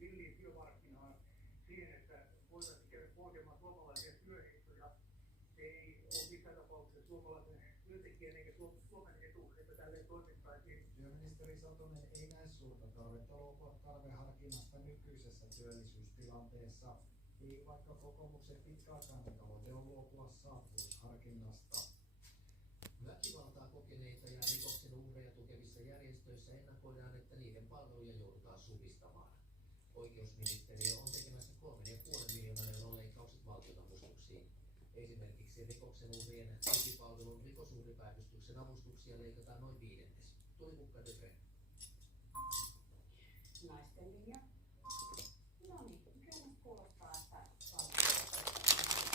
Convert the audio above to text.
villiin työmarkkinaan siihen, että voitaisiin käydä polkemaan suomalaisia työehtoja. Se ei ole missään tapauksessa suomalaisen työntekijän eikä Suomen etu, että tälleen toimittaisiin. Työministeri Satonen ei näe suurta tarvetta luopua tarveharkinnasta nykyisessä työllisyystilanteessa, ei vaikka kokoomuksen pitkäaikainen tavoite on luopua saatavuusharkinnasta. Väkivaltaa kokeneita ja rikoksen uhreja tukevissa järjestöissä ennakoidaan, että niiden palveluja joudutaan supistamaan. Oikeusministeriö on tekemässä 3,5 miljoonan euron leikkaukset valtionavustuksiin. Esimerkiksi rikoksen uhrien tukipalvelun rikosuhripäivystyksen avustuksia leikataan noin 1/5. Tuuli Kukka, Degre. Naisten linja.